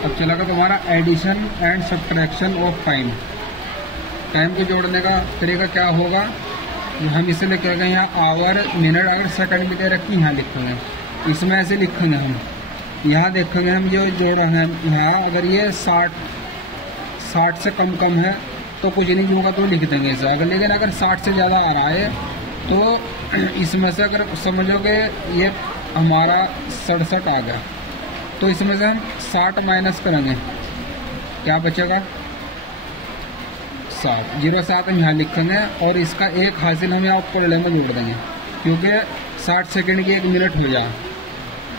अब चलेगा तुम्हारा addition and subtraction of time. Time को जोड़ने का तरीका क्या होगा, हम इसे लिखे गए यहाँ आवर मिनट अगर सेकंड भी दे रखी यहाँ लिखेंगे, इसमें ऐसे लिखेंगे हम। यहाँ देखेंगे हम जो जोड़ रहे हैं यहाँ, अगर ये 60 से कम है तो कुछ नहीं होगा तो लिख देंगे इसे। अगर लेकिन अगर 60 से ज़्यादा आ रहा है तो इसमें से अगर समझोगे ये हमारा 67 आ गया तो इसमें से हम 60 माइनस करेंगे, क्या बचेगा 7, 07 हम यहाँ लिखेंगे और इसका एक हासिल हम यहाँ ऊपर में जोड़ देंगे, क्योंकि 60 सेकंड की 1 मिनट हो जाए।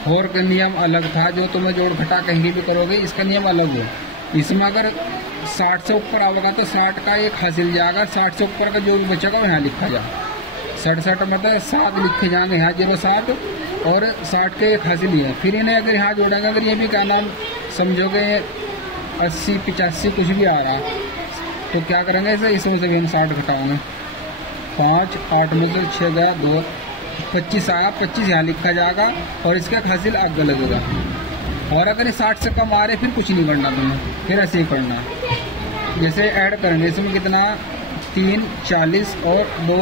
और का नियम अलग था, जो तुम्हें जोड़ घटा कहीं भी करोगे इसका नियम अलग हो। इसमें अगर 60 से ऊपर आएगा तो 60 का एक हासिल जाएगा, 60 से ऊपर का जो भी बचेगा यहाँ लिखा जाए। 67 मतलब 7 लिखे जाएंगे यहाँ 07 और 60 के एक हासिल ही है। फिर इन्हें अगर यहाँ जोड़ेंगे, अगर ये भी क्या नाम समझोगे 80 85 कुछ भी आ रहा तो क्या करेंगे इसे, इसमें से भी हम 60 घटाएंगे। 5 8 में से 6 गया 2, 25 आया, 25 यहाँ लिखा जाएगा और इसका हासिल आगे लगेगा। और अगर ये 60 से कम आ रहे फिर कुछ नहीं करना तुम्हें, फिर ऐसे ही करना है। जैसे ऐड करेंगे इसमें कितना 3 40 और 2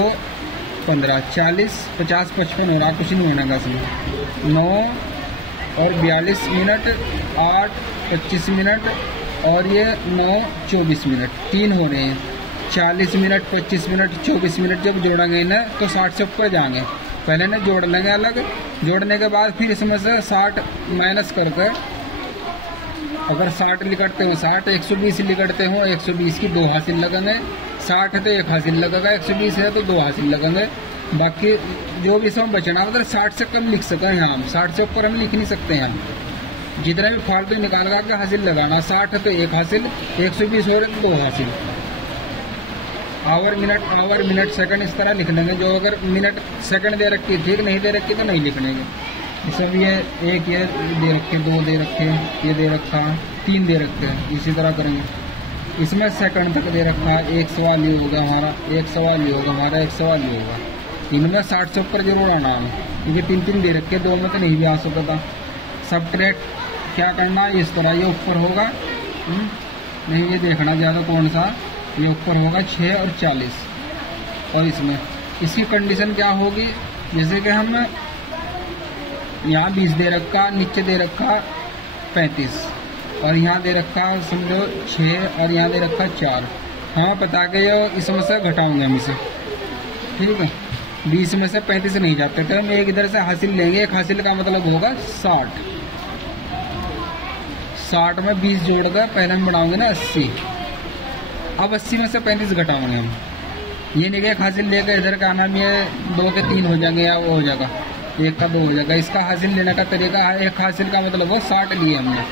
15 40 50 55 हो रहा, कुछ नहीं होने का इसमें। 9 और 42 मिनट 8 25 मिनट और ये 9 24 मिनट 3 हो रहे हैं। 40 मिनट 25 मिनट 24 मिनट जब जोड़ेंगे ना तो 60 से ऊपर जाएंगे। पहले ना जोड़ लेंगे अलग, जोड़ने के बाद फिर इसमें से 60 माइनस करके, अगर 60 लिखते हो 60, 120 लिखते हो 120 की 2 हासिल लगेंगे, 60 है तो 1 हासिल लगेगा, 120 है तो 2 हासिल लगेंगे। बाकी जो भी इसमें बचना मतलब 60 से कम लिख सकें यहाँ हम, 60 से ऊपर हम लिख नहीं सकते यहाँ। जितना भी फालतू निकाल के हासिल लगाना, 60 है तो 1 हासिल, 120 हो रहे तो 2 हासिल। आवर मिनट सेकंड इस तरह लिख लेंगे। जो अगर मिनट सेकंड दे रखी ठीक नहीं दे रखी तो नहीं लिखने के। सब ये एक ये दे रखे, 2 दे रखे, ये दे रखा, 3 दे रखे हैं, इसी तरह करेंगे। इसमें सेकंड तक दे रखा है, 1 सवाल ये होगा हमारा, 1 सवाल ये होगा हमारा, 1 सवाल ये होगा। इनमें 60 से ऊपर जरूर आना है, क्योंकि 3 दे रखे, 2 में तो नहीं भी आ सकता था। सब्ट्रैक्ट क्या करना है इस तरह, ये ऊपर होगा नहीं, ये देखना ज़्यादा कौन सा, ये ऊपर होगा 6 और 40। और इसमें इसकी कंडीशन क्या होगी, जैसे कि हम यहाँ 20 दे रखा, नीचे दे रखा 35 और यहाँ दे रखा समझो 6 और यहाँ दे रखा 4। हाँ बता के इसमें से घटाऊंगे हम इसे, ठीक है। 20 में से 35 नहीं जाते तो हम एक इधर से हासिल लेंगे, एक हासिल का मतलब होगा 60। 60 में 20 जोड़कर पहले हम बढ़ाओगे ना 80। अब 80 में से 35 घटाओगे हम, ये नहीं एक हासिल लेकर इधर का नाम ये 2 के 3 हो जाएंगे या वो हो जाएगा 1 का 2 हो जाएगा। इसका हासिल लेने का तरीका है, एक हासिल का मतलब वो 60 लिए हमने,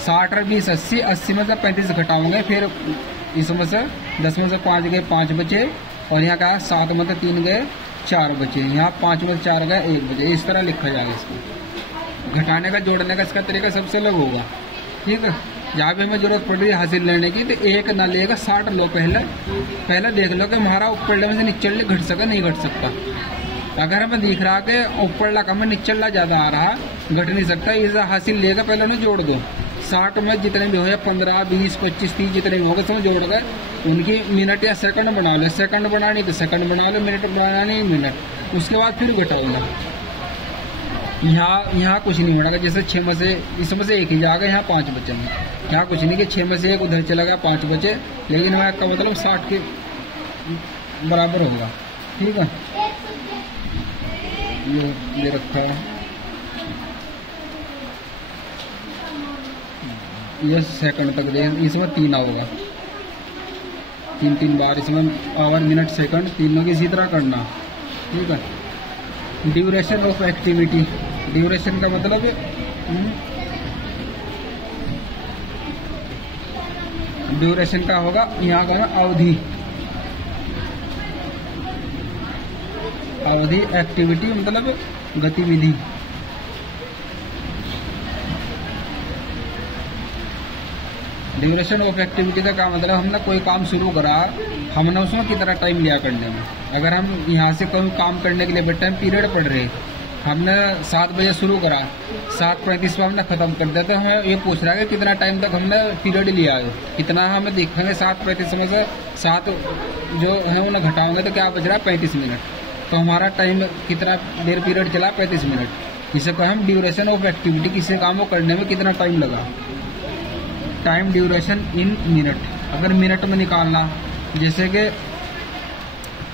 60 और 20 80, 80 में से 35 घटाओगे, फिर इसमें से 10 में से 5 गए 5 बचे, और यहाँ कहा 7 में से 3 गए 4 बचे, यहाँ 5 में से 4 गए 1 बचे। इस तरह लिखा जाएगा इसको। घटाने का जोड़ने का इसका तरीका सबसे अलग होगा, ठीक है। जहाँ भी हमें जरूरत पड़ रही है हासिल लेने की तो 1 ना लेगा 60 लो, पहले देख लो कि हमारा ऊपर में से निचले घट सका नहीं घट सकता। अगर हमें दिख रहा कि ऊपर ला कम निचला ज़्यादा आ रहा, घट नहीं सकता, इसे हासिल लेगा पहले उन्हें जोड़ दो। 60 में जितने भी हो 15 20 25 30 जितने भी होंगे सब जोड़ गए, उनकी मिनट या सेकंड बना लो, सेकंड बनानी तो सेकंड बना लो, मिनट बनानी मिनट, उसके बाद फिर घटाऊंगा। यहाँ कुछ नहीं होगा, जैसे 6 में से इसमें से 1 ही जाएगा, यहाँ 5 बचेंगे। यहाँ कुछ नहीं कि 6 में से 1 उधर चला गया 5 बचे, लेकिन वहाँ का मतलब 60 के बराबर होगा, ठीक है। ये रखा है, ये सेकंड तक दे, इसमें 3 होगा, 3 बार इसमें आवर मिनट सेकंड तीनों की इसी तरह करना, ठीक है। ड्यूरेशन ऑफ एक्टिविटी, ड्यूरेशन का मतलब ड्यूरेशन का होगा यहाँ का अवधि, अवधि एक्टिविटी मतलब गतिविधि। ड्यूरेशन ऑफ एक्टिविटी का मतलब हमने कोई काम शुरू करा, हमने उसमें कितना टाइम लिया करने में। अगर हम यहाँ से कोई काम करने के लिए बैठे हैं, पीरियड पढ़ रहे हमने 7 बजे शुरू करा, 7:35 में हमने ख़त्म कर दिया। तो हमें ये पूछ रहा है कि कितना टाइम तक हमने पीरियड लिया है, कितना हमें देखेंगे 7:35 में से 7 जो है उन्हें घटाओगे तो क्या बच रहा है 35 मिनट। तो हमारा टाइम कितना देर पीरियड चला 35 मिनट। इसे कहें हम ड्यूरेशन ऑफ एक्टिविटी, किसी काम को करने में कितना टाइम लगा। टाइम ड्यूरेशन इन मिनट, अगर मिनट में निकालना, जैसे कि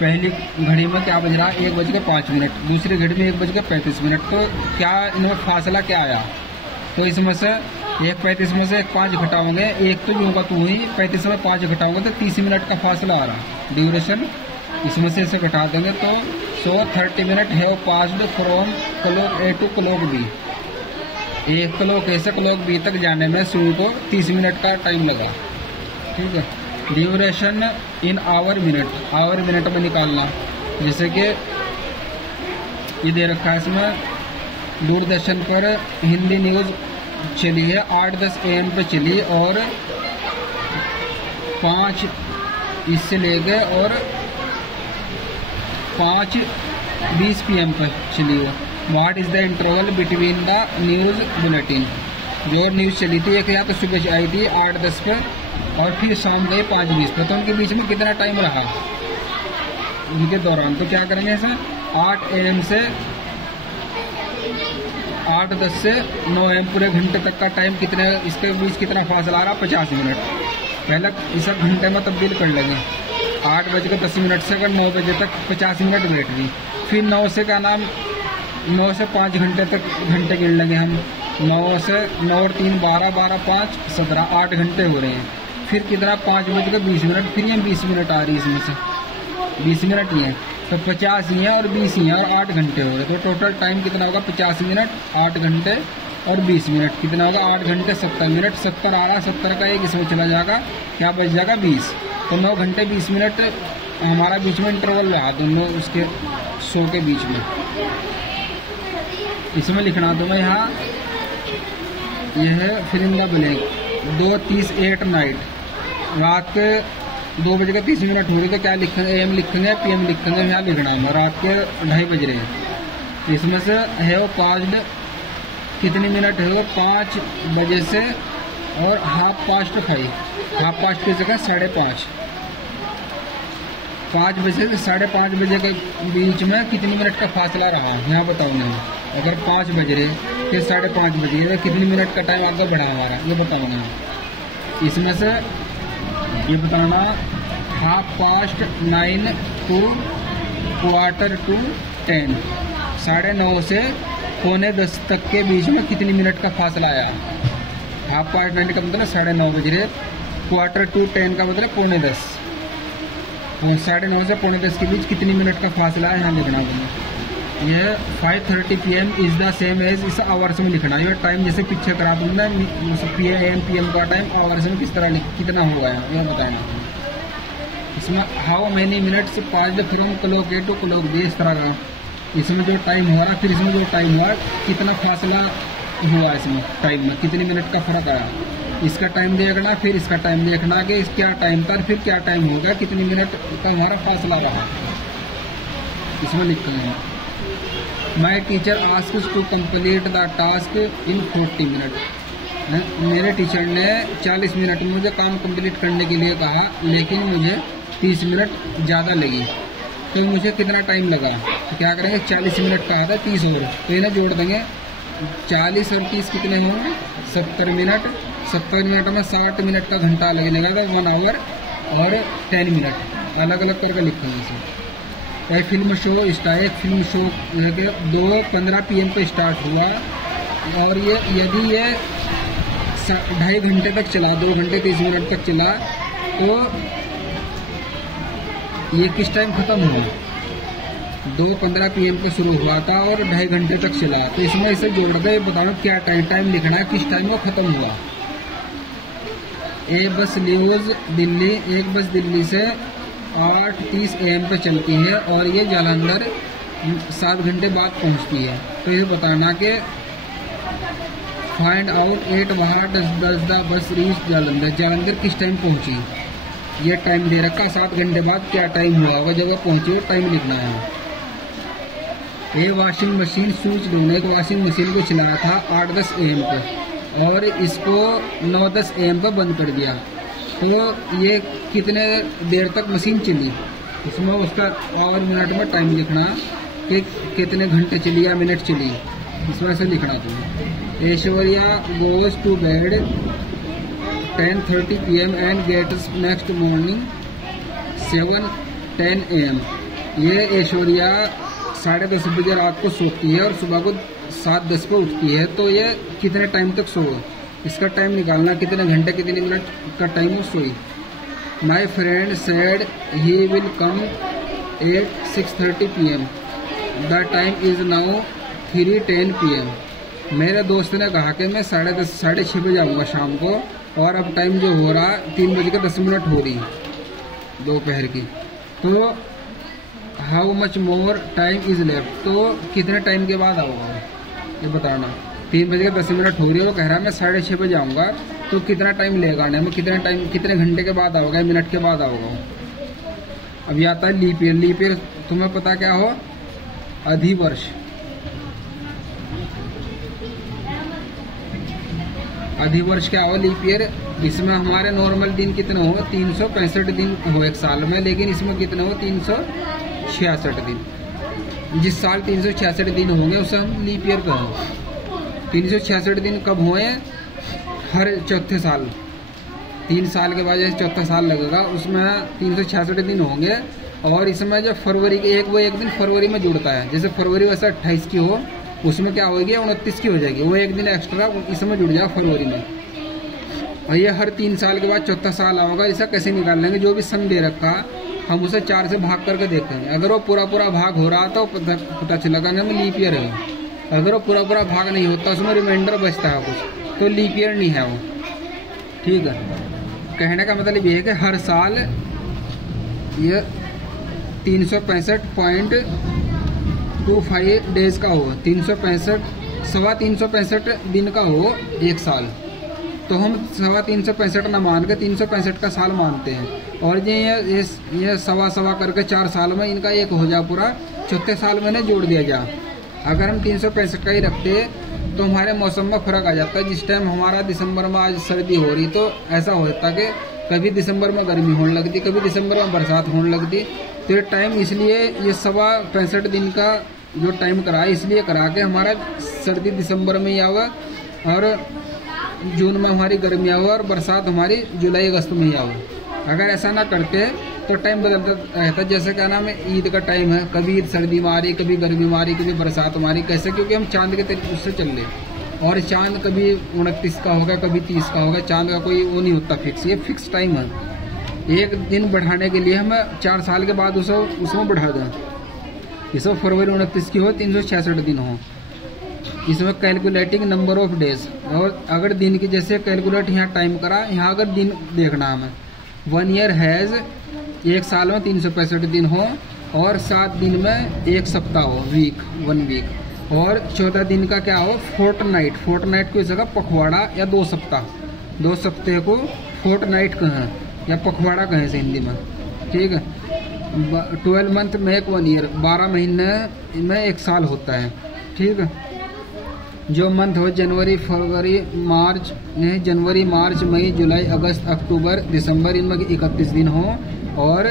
पहली घड़ी में क्या बज रहा है 1:05, दूसरी घड़ी में 1:35, तो क्या इनमें फासला क्या आया। तो इसमें से 1:35 में से 5 घटाओगे, एक तो जो होगा तू ही 35 में 5 घटाओगे तो 30 मिनट का फासला आ रहा ड्यूरेशन। इसमें से इसे घटा देंगे तो 30 मिनट है passed from clock A to clock B. एक क्लॉक ए से क्लॉक बी तक जाने में शुरू को 30 मिनट का टाइम लगा। ठीक है। Duration in our minute, our minute में निकालना, जैसे कि ये दे रखा है इसमें दूरदर्शन पर हिंदी न्यूज़ चली है 8:10 AM पे चली और 5 इससे लेके और 5:20 PM पर चली हो। What is the interval between the news bulletin. जो न्यूज़ चली थी एक या तो सुबह आई थी 8:10 पे और फिर शाम गए 5:20 पे, तो उनके बीच में कितना टाइम रहा उनके दौरान। तो क्या करेंगे ऐसा 8 AM से 8:10 से 9 AM पूरे घंटे तक का टाइम कितने, इसके बीच कितना फासला आ रहा 50 मिनट। पहले इसे घंटे में तब्दील कर लेंगे। 8:10 से अगर 9 बजे तक 50 मिनट वेट दी, फिर 9 से क्या नाम 9 से 5 घंटे तक घंटे गिन लेंगे हम। 9 से 9 और 3 12, 12 5 17, 8 घंटे हो रहे हैं। फिर कितना 5:20, फिर ये 20 मिनट आ रही है, इसमें से 20 मिनट ही है तो 50 ही है और 20 ही है और 8 घंटे हो रहे। तो टोटल टाइम कितना होगा 50 मिनट, 8 घंटे और 20 मिनट। कितना होगा 8 घंटे 70 मिनट। 70 आ रहा, 70 का एक इसमें चला जाएगा, क्या बच जाएगा 20। तो 9 घंटे 20 मिनट हमारा बीच में इंटरवल रहा दोनों उसके शो के बीच में। इसमें लिखना दूंगा यहाँ, यह है फिल्म द ब्लैक 2:30 8 नाइट, रात के 2:30 हो रही। तो क्या लिखेंगे AM लिखेंगे PM लिखेंगे, यहाँ लिखना है रात के 2:30 बज रहे हैं। इसमें से है वो पास्ड कितनी मिनट है, 5 बजे से और 5:30, 5:30 की जगह 5:30, 5 बजे से 5:30 बजे के बीच में कितनी मिनट का फासला रहा यहाँ बताऊंगा। अगर 5 बज रहे फिर 5:30 बजे तो कितनी मिनट का टाइम आगे बढ़ा हमारा ये बताऊंगा। इसमें से ये बताना 9:30 to 9:45, 9:30 से 9:45 तक के बीच में कितनी मिनट का फासला आया। 9:30 का मतलब 9:30 बज रहे, 9:45 का मतलब 9:45, और 9:30 से 9:45 के बीच कितनी मिनट का फासला है यहाँ लिखना है। यह 5:30 PM is the same as, इस आवर्स में लिखना है। टाइम जैसे पीछे करा दूंगा PM PM का टाइम आवर्स में किस तरह कितना हुआ है यह बताना। इसमें how many minutes passed from clock A to clock B, इस तरह का इसमें जो टाइम हुआ फिर इसमें जो टाइम हुआ कितना फासला हुआ, इसमें टाइम में कितने मिनट का फर्क आया। इसका टाइम देखना, फिर इसका टाइम देखना कि इस क्या टाइम था फिर क्या टाइम होगा, कितनी मिनट का हमारा फासला रहा, इसमें लिखते हैं। My teacher asks to complete the task in 40 minute. मेरे टीचर ने 40 मिनट में मुझे काम कंप्लीट करने के लिए कहा, लेकिन मुझे 30 मिनट ज़्यादा लगी। तो मुझे कितना टाइम लगा, तो क्या करेंगे 40 मिनट का था 30 और, तो इन्हें जोड़ देंगे 40 और 30 कितने होंगे 70 मिनट। 70 मिनट में 60 मिनट का घंटा लगेगा, 1 आवर और 10 मिनट अलग अलग करके लिखेंगे इसे। एक film show start, film show 2:15 PM पे स्टार्ट हुआ और ये यदि ये 2.5 घंटे तक चला, 2 घंटे 30 मिनट तक चला, तो ये किस टाइम ख़त्म हुआ 2:15 PM पे शुरू हुआ था और 2.5 घंटे तक चला। तो इसमें इसे जोड़ के बताओ क्या टाइम लिखना है, किस टाइम वो ख़त्म हुआ। एक बस न्यूज़ दिल्ली, एक बस दिल्ली से 8:30 AM पे चलती है और ये जालंधर 7 घंटे बाद पहुंचती है। तो ये बताना कि फाइंड आउट 8 वहाँ 10 the bus reach Jalandhar, Jalandhar किस टाइम पहुंची, ये टाइम दे रखा। 7 घंटे बाद क्या टाइम हुआ होगा जब वो पहुंची, वो टाइम लिखना है। ये वॉशिंग मशीन स्विच ढूंढने को वॉशिंग मशीन को चलाया था 8-10 AM पे और इसको 9-10 AM पे बंद कर दिया। तो ये कितने देर तक मशीन चली, इसमें उसका और मिनट में टाइम लिखना कि कितने घंटे चली या मिनट चली, इसमें से लिखना तुम्हें। Aishwarya goes to bed 10:30 PM and gets next morning 7:10 AM। ये ऐश्वर्या 10:30 बजे रात को सोती है और सुबह को 7:10 पे उठती है। तो ये कितने टाइम तक सो, इसका टाइम निकालना, कितने घंटे कितने मिनट का टाइम वो सोई। My friend said he will come at 6:30 PM, the time is now 3:10 PM। मेरे दोस्त ने कहा कि मैं 6:30 बजे आऊँगा शाम को और अब टाइम जो हो रहा 3:10 हो रही दोपहर की। तो how much more time is left, तो कितने टाइम के बाद आऊँगा ये बताना। 3:10 हो रही है, वो कह रहा है मैं 6:30 बजे आऊँगा, तो कितना टाइम लेगा आने में, कितना टाइम कितने घंटे के बाद आओगे, मिनट के बाद आओगे। अब ये आता है लीप ईयर। लीप ईयर तुम्हें पता क्या हो, अधिवर्ष। अधिवर्ष क्या हो, लीप ईयर। इसमें हमारे नॉर्मल दिन कितने हो, 365 दिन हो एक साल में, लेकिन इसमें कितने हो 366 दिन। जिस साल 366 दिन होंगे उसे हम लीप ईयर कहें। 366 दिन कब हुए, हर चौथे साल, 3 साल के बाद जैसे चौथा साल लगेगा उसमें 366 दिन होंगे। और इसमें जब फरवरी के एक दिन फरवरी में जुड़ता है, जैसे फरवरी वैसे 28 की हो, उसमें क्या होगी 29 की हो जाएगी, वो एक दिन एक्स्ट्रा इसमें जुड़ जाएगा फरवरी में। और ये हर 3 साल के बाद चौथा साल आएगा। इसे कैसे निकाल लेंगे, जो भी सन दे रखा हम उसे 4 से भाग करके देखते हैं। अगर वो पूरा भाग हो रहा तो पता चलेगा ना लीप ईयर है। अगर वो पूरा भाग नहीं होता, उसमें रिमाइंडर बचता है कुछ, तो लीप ईयर नहीं है वो। ठीक है, कहने का मतलब ये है कि हर साल ये 365.25 डेज का हो, 365 दिन का हो एक साल। तो हम 365 ना मान के 365 का साल मानते हैं। और ये सवा करके 4 साल में इनका एक हो जा पूरा, चौथे साल में जोड़ दिया जा। अगर हम 365 का ही रखते तो हमारे मौसम में फर्क आ जाता है। जिस टाइम हमारा दिसंबर में आज सर्दी हो रही, तो ऐसा होता कि कभी दिसंबर में गर्मी होने लगती, कभी दिसंबर में बरसात होने लगती। तो ये टाइम इसलिए ये 65 दिन का जो टाइम करा है, इसलिए करा के हमारा सर्दी दिसंबर में ही आवा और जून में हमारी गर्मी आवा और बरसात हमारी जुलाई अगस्त में ही आवा। अगर ऐसा ना करते तो टाइम बदलता रहता। जैसे क्या नाम है, ईद का टाइम है, कभी ईद सर्दी मारी, कभी गर्मी मारी, कभी बरसात मारी। कैसे, क्योंकि हम चांद के तरीके उससे चल रहे, और चांद कभी 29 का होगा, कभी 30 का होगा। चांद का कोई वो नहीं होता फिक्स, ये फिक्स टाइम है। एक दिन बढ़ाने के लिए हम 4 साल के बाद उसमें बढ़ा दें। इसमें फरवरी 29 की हो, 366 दिन हो। इसमें कैलकुलेटिंग नंबर ऑफ डेज, और अगर दिन की जैसे कैलकुलेट यहाँ टाइम करा, यहाँ अगर दिन देखना हमें, 1 ईयर हैज़, एक साल में 365 दिन हो, और 7 दिन में एक सप्ताह हो, वीक, 1 वीक। और 14 दिन का क्या हो, फोर्टनाइट। फोर्टनाइट को इस जगह पखवाड़ा या 2 सप्ताह, 2 सप्ताह को फोर्टनाइट कहें या पखवाड़ा कहें से हिंदी में। ठीक है, 12 मंथ में 1 ईयर, 12 महीने में 1 साल होता है। ठीक है, जो मंथ हो जनवरी फरवरी मार्च, जनवरी मार्च मई जुलाई अगस्त अक्टूबर दिसंबर, इनमें 31 दिन हो। और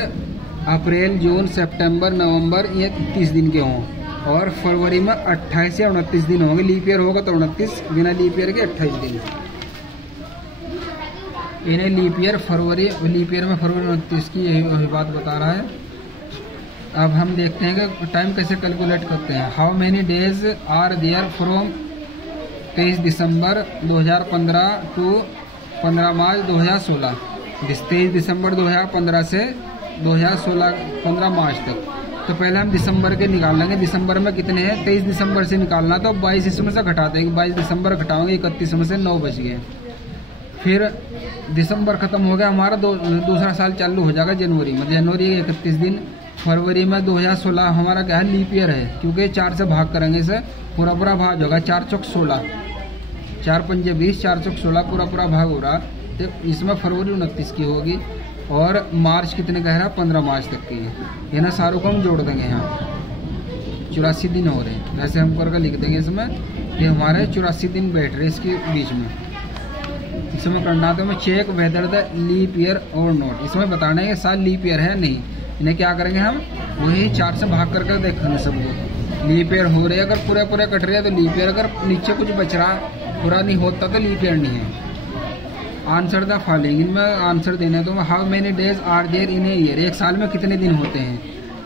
अप्रैल जून सितंबर नवंबर ये 30 दिन के हों। और फरवरी में 28 या 29 दिन होंगे। लीप ईयर होगा तो 29, बिना लीप ईयर के 28 दिन। इन्हें लीप ईयर फरवरी, लीप ईयर में फरवरी 29 की यही बात बता रहा है। अब हम देखते हैं कि टाइम कैसे कैलकुलेट करते हैं। How many days are there from 23 December 2015 to 15 March 2016। 23 दिसंबर 2015 से 2016 15 मार्च तक। तो पहले हम दिसंबर के निकाल लेंगे। दिसंबर में कितने हैं, 23 दिसंबर से निकालना, तो 22 इसमें से घटा देंगे। 22 दिसंबर घटाओगे 31 में से 9 बच गए। फिर दिसंबर खत्म हो गया हमारा, दूसरा साल चालू हो जाएगा जनवरी में। जनवरी 31 दिन। फरवरी में 2016 हमारा क्या है, लीप ईयर है, क्योंकि 4 से भाग करेंगे इसे, पूरा भाग होगा। 4 चौक 16, 4 पंजे 20, 4 चौक 16, पूरा भाग हो रहा। तो इसमें फरवरी 29 की होगी। और मार्च कितने का है, 15 मार्च तक की है। ये ना सारों को हम जोड़ देंगे यहाँ। 84 दिन हो रहे हैं, ऐसे हम करके लिख देंगे इसमें कि हमारे 84 दिन बैठ रहे इसके बीच में। इसमें करना तो हमें check whether the leap year और नॉट, इसमें बताना है कि साल लीप ईयर है नहीं। इन्हें क्या करेंगे हम वही 4 से भाग करके देखेंगे सबको। लीप ईयर हो रहे अगर पूरे पूरे कट रहे हैं तो लीप ईयर, अगर नीचे कुछ बच रहा पूरा नहीं होता तो लीप ईयर नहीं है। आंसर द फॉलोइंग, इनमें आंसर देना है तो how many days are there in a year, एक साल में कितने दिन होते हैं।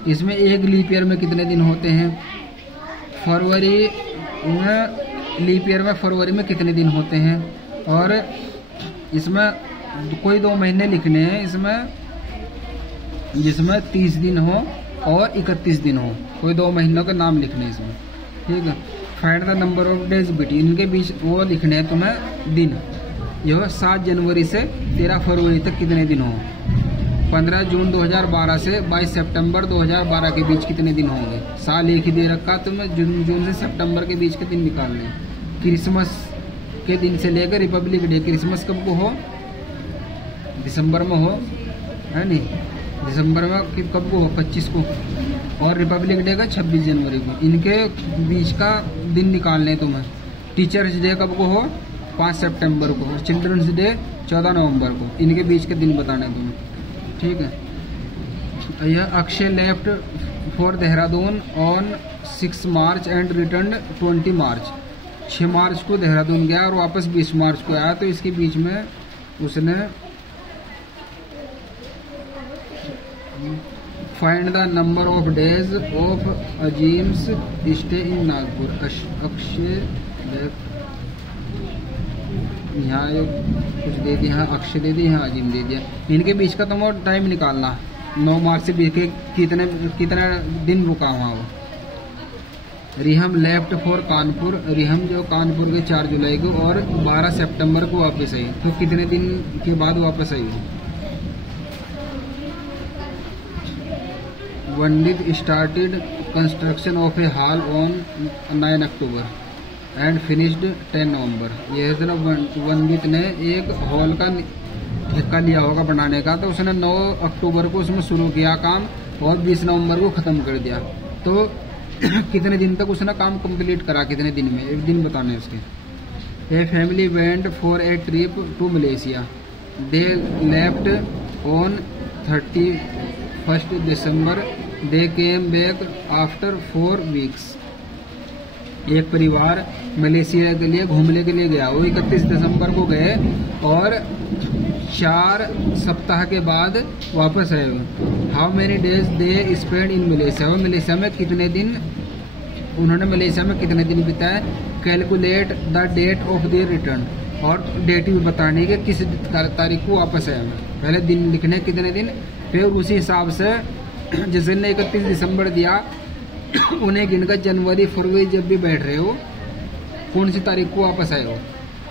इसमें एक लीप ईयर में कितने दिन होते हैं, फरवरी में लीप ईयर में फरवरी में कितने दिन होते हैं। और इसमें कोई 2 महीने लिखने हैं इसमें जिसमें 30 दिन हो और 31 दिन हो, कोई 2 महीनों के नाम लिखने हैं इसमें, ठीक है। Find the number of days between, इनके बीच वो लिखने हैं तुम्हें दिन। यह 7 जनवरी से 13 फरवरी तक कितने दिन हो। 15 जून 2012 से 22 सितंबर 2012 के बीच कितने दिन होंगे। साल एक ही दे रखा, तुम्हें जून से सितंबर के बीच के दिन निकालने। क्रिसमस के दिन से लेकर रिपब्लिक डे, क्रिसमस कब को हो, दिसंबर में हो, है नहीं, दिसंबर में कब को हो, 25 को, और रिपब्लिक डे का 26 जनवरी को। इनके बीच का दिन निकालने तुम्हें। टीचर्स डे कब को हो, 5 सितंबर को, और चिल्ड्रंस डे 14 नवंबर को। इनके बीच के दिन बताने तुम्हें, ठीक है। यह Akshay left for Dehradun on 6 March and return 20 मार्च। 6 मार्च को देहरादून गया और वापस 20 मार्च को आया, तो इसके बीच में उसने find the number of days of Azim's stay in Nagpur. Akshay यहाँ कुछ दे दिया, यहाँ अक्षय दे दिया, यहाँ अजीम दे दिया। इनके बीच का तुम टाइम निकालना, 9 मार्च से बीच के कितना दिन रुका वहाँ वो। रिहम लेफ्ट फॉर कानपुर, रिहम जो कानपुर के 4 जुलाई को और 12 सितंबर को वापस आई, तो कितने दिन के बाद वापस आई वो। Vandit started construction of a hall on 9 October and finished 10 November. यह है ना, वंदित ने एक हॉल का ठेका लिया होगा बनाने का, तो उसने 9 अक्टूबर को उसमें शुरू किया काम और 20 नवंबर को ख़त्म कर दिया। तो कितने दिन तक उसने काम कंप्लीट करा, कितने दिन में, एक दिन बताने उसके। A family went for a trip to Malaysia, they left on 31 December, they came back after 4 weeks. एक परिवार मलेशिया के लिए घूमने के लिए गया, वो 31 दिसंबर को गए और 4 सप्ताह के बाद वापस आए। How many days they spend in Malaysia, Malaysia में कितने दिन उन्होंने मलेशिया में कितने दिन बिताए। Calculate the date of their return, और डेट भी बताने के किस तारीख को वापस आए। पहले दिन लिखने कितने दिन, फिर उसी हिसाब से जैसे ने 31 दिसंबर दिया उन्हें गिनकर जनवरी फरवरी जब भी बैठ रहे हो कौन सी तारीख को वापस आए हो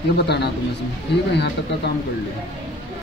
ये बताना तुम्हें इसमें, ठीक है। यहाँ तक का काम कर लिया।